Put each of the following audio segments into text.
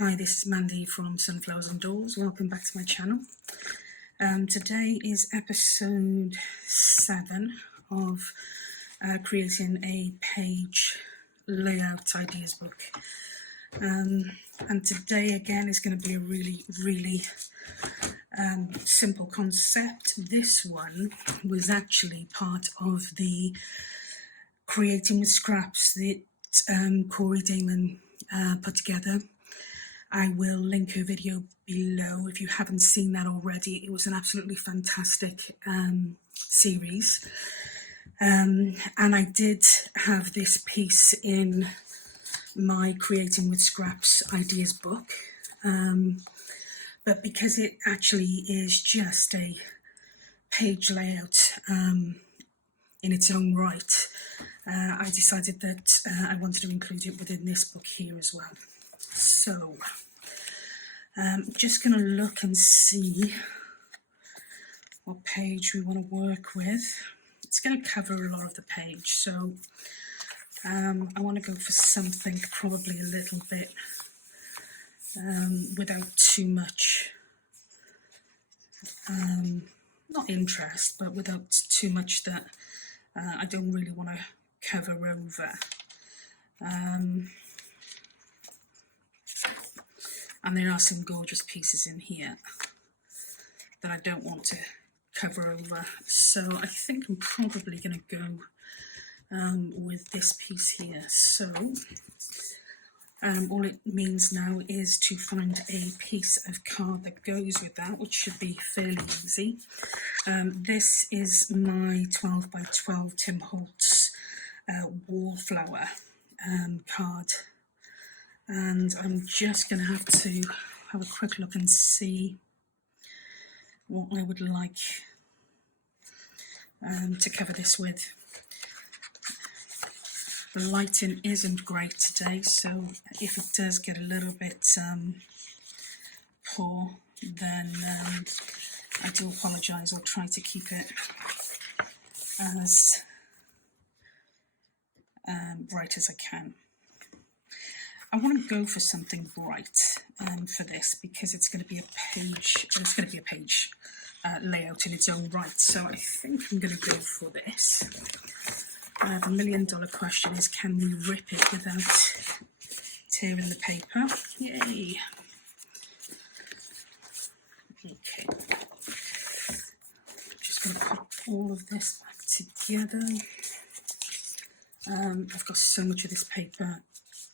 Hi, this is Mandy from Sunflowers and Doors. Welcome back to my channel. Today is episode 7 of creating a page layout ideas book. And today again is going to be a really simple concept. This one was actually part of the Creating with Scraps that Corey Dahmen put together. I will link her video below if you haven't seen that already. It was an absolutely fantastic series. And I did have this piece in my Creating with Scraps ideas book. But because it actually is just a page layout in its own right, I decided that I wanted to include it within this book here as well. So, just going to look and see what page we want to work with. It's going to cover a lot of the page, so I want to go for something probably a little bit without too much, not interest, but without too much that I don't really want to cover over. And there are some gorgeous pieces in here that I don't want to cover over. So I think I'm probably going to go with this piece here. So all it means now is to find a piece of card that goes with that, which should be fairly easy. This is my 12 by 12 Tim Holtz wallflower card. And I'm just going to have a quick look and see what I would like to cover this with. The lighting isn't great today, so if it does get a little bit poor, then I do apologise. I'll try to keep it as bright as I can. I want to go for something bright for this because it's going to be a page. It's going to be a page layout in its own right. So I think I'm going to go for this. The $1 million question is: can we rip it without tearing the paper? Yay! Okay. Just going to put all of this back together. I've got so much of this paper.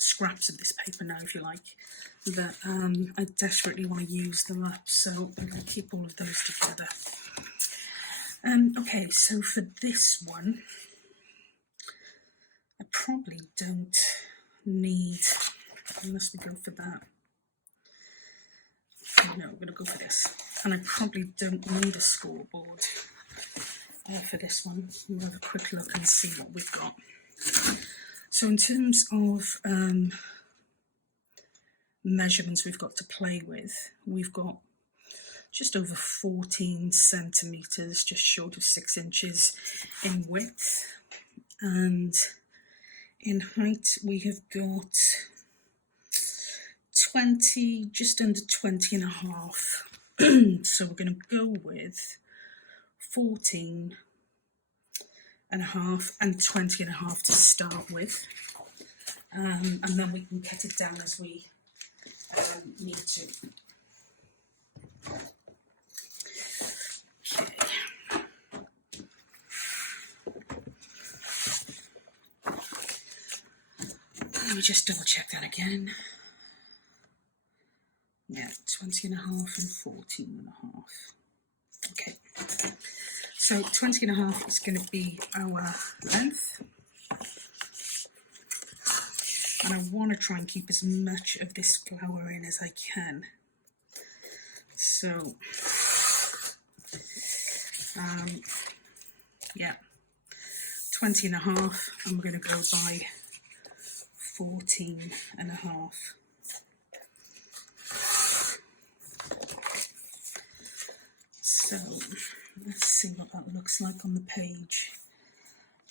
Scraps of this paper now, if you like, that I desperately want to use them up, so I'm going to keep all of those together. Okay, so for this one, I probably don't need, unless we go for that. No, I'm going to go for this. And I probably don't need a scoreboard for this one. We'll have a quick look and see what we've got. So in terms of measurements we've got to play with, we've got just over 14 centimetres, just short of 6 inches in width. And in height we have got 20, just under 20 and a half. So we're going to go with 14 and a half and 20 and a half to start with, and then we can cut it down as we need to. Okay. Let me just double check that again. Yeah, 20 and a half and 14 and a half. Okay. So 20 and a half is going to be our length. And I want to try and keep as much of this flower in as I can. So, yeah, 20 and a half, I'm going to go by 14 and a half. So, let's see what that looks like on the page.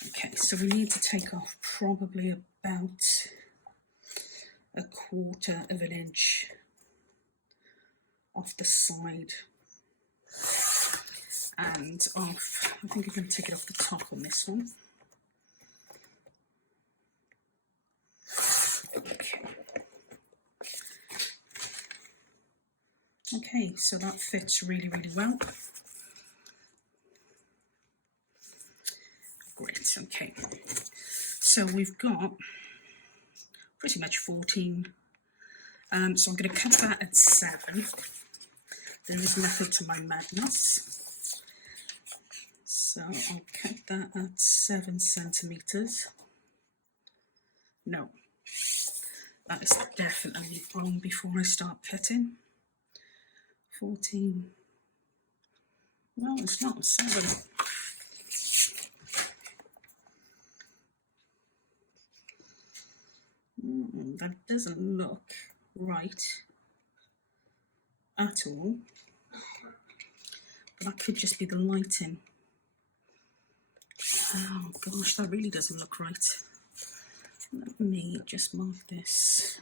Okay, so we need to take off probably about 1/4 of an inch off the side and off, I think I'm going to take it off the top on this one. Okay, so that fits really, really well. Great, okay. So we've got pretty much 14. So I'm going to cut that at 7. There is method to my madness. So I'll cut that at 7 centimetres. No, that is definitely wrong before I start cutting. 14. No, it's not 7. That doesn't look right at all. But that could just be the lighting. Oh gosh, that really doesn't look right. Let me just mark this.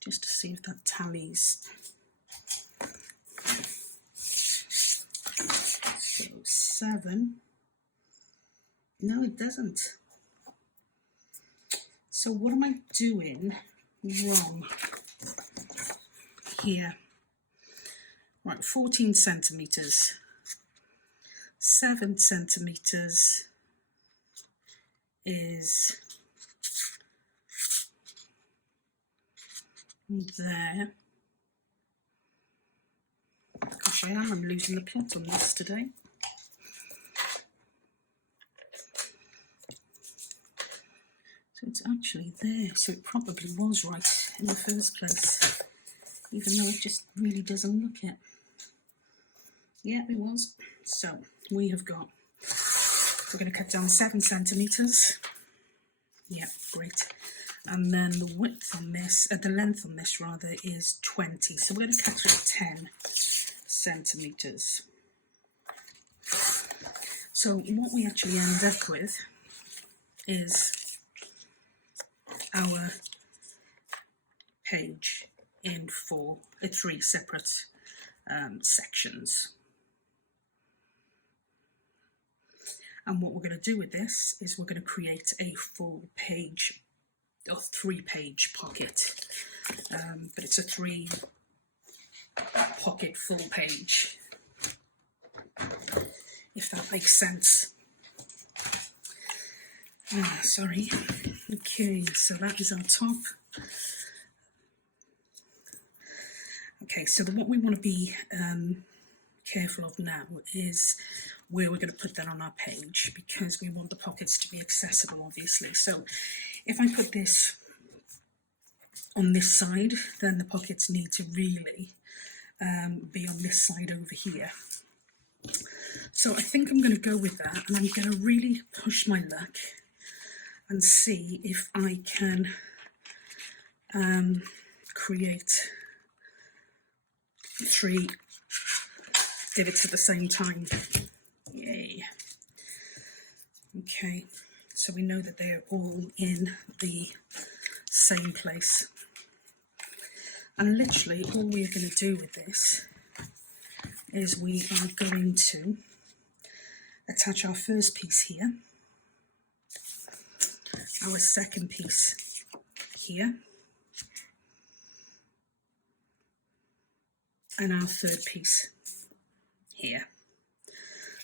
Just to see if that tallies. So 7. No, it doesn't. So what am I doing wrong here? Right, 14 centimetres. 7 centimetres is there. Gosh, I'm losing the plot on this today. So it's actually there, so it probably was right in the first place, even though it just really doesn't look it. Yeah, it was. So we have got, we're going to cut down 7 centimetres. Yeah, great. And then the width on this, the length on this rather, is 20. So we're going to cut through 10 centimetres. So what we actually end up with is our page in 3 separate sections. And what we're going to do with this is we're going to create a full page or 3-page pocket, but it's a 3 pocket full page, if that makes sense. Sorry. Okay, so that is our top. Okay, so what we want to be careful of now is where we're going to put that on our page, because we want the pockets to be accessible, obviously. So if I put this on this side, then the pockets need to really be on this side over here. So I think I'm going to go with that, and I'm going to really push my luck and see if I can create 3 divots at the same time. Yay. Okay, so we know that they're all in the same place. And literally all we're going to do with this is we are going to attach our first piece here, our second piece here, and our third piece here.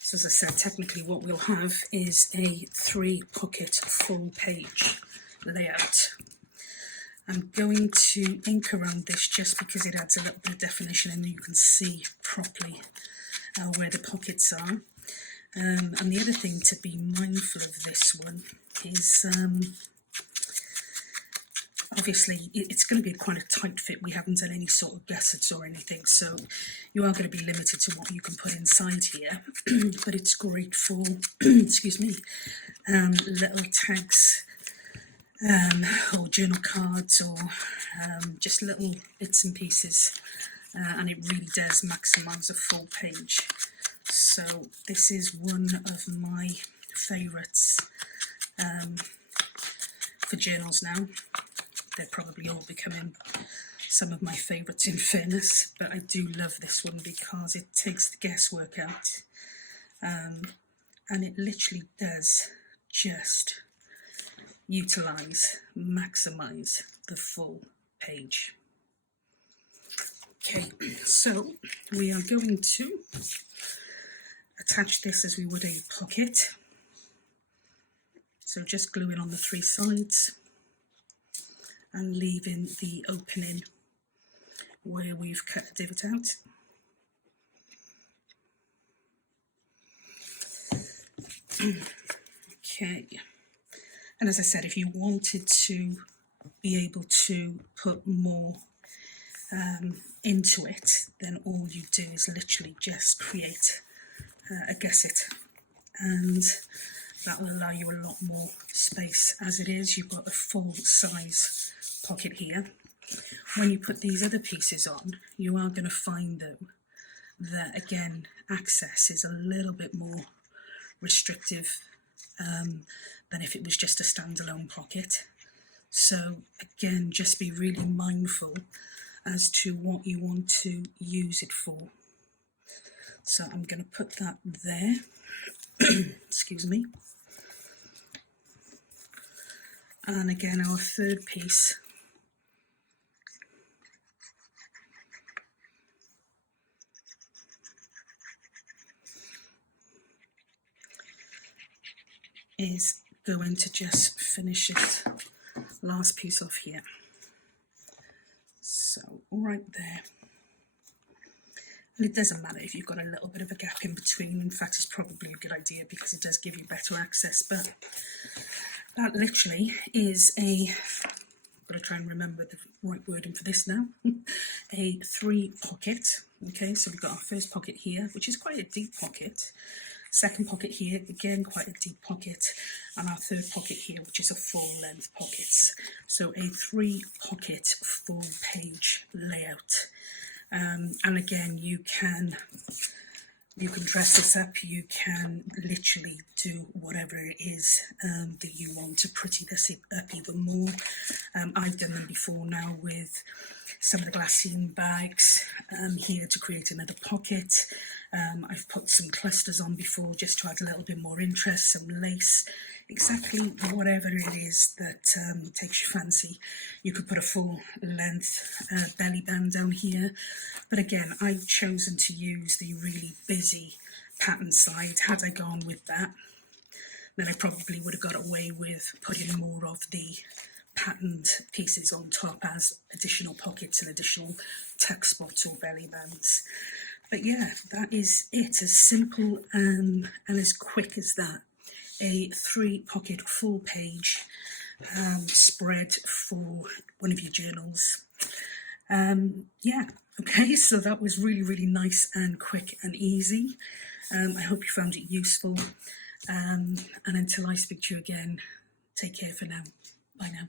So as I said, technically what we'll have is a 3-pocket full page layout. I'm going to ink around this just because it adds a little bit of definition and you can see properly where the pockets are. And the other thing to be mindful of this one is obviously it's going to be quite a tight fit. We haven't done any sort of gussets or anything, so you are going to be limited to what you can put inside here. But it's great for excuse me, little tags or journal cards or just little bits and pieces, and it really does maximise a full page. So this is one of my favourites for journals now. They're probably all becoming some of my favourites in fairness, but I do love this one because it takes the guesswork out, and it literally does just utilise, maximise the full page. Okay, so we are going to attach this as we would a pocket. So just gluing on the 3 sides and leaving the opening where we've cut a divot out. Okay, and as I said, if you wanted to be able to put more into it, then all you do is literally just create a gusset, and that will allow you a lot more space. As it is, you've got a full size pocket here. When you put these other pieces on, you are going to find though that again access is a little bit more restrictive than if it was just a standalone pocket. So again, just be really mindful as to what you want to use it for. So I'm going to put that there. Excuse me. And again, our third piece is going to just finish this last piece off here. So right there. And it doesn't matter if you've got a little bit of a gap in between. In fact, it's probably a good idea because it does give you better access. But that literally is a, I've got to try and remember the right wording for this now, a 3 pocket. Okay, so we've got our first pocket here, which is quite a deep pocket. Second pocket here, again quite a deep pocket, and our third pocket here, which is a full length pockets. So a 3 pocket full page layout. And again, you can dress this up, you can literally do whatever it is that you want to pretty this up even more. I've done them before now with some of the glassine bags here to create another pocket. I've put some clusters on before just to add a little bit more interest, some lace, exactly whatever it is that takes your fancy. You could put a full length belly band down here, but again, I've chosen to use the really busy pattern side. Had I gone with that, then I probably would have got away with putting more of the patterned pieces on top as additional pockets and additional tuck spots or belly bands. But yeah, that is it, as simple and as quick as that. A 3 pocket full page spread for one of your journals. Yeah, okay, so that was really, really nice and quick and easy. I hope you found it useful. And until I speak to you again, take care for now. Bye now.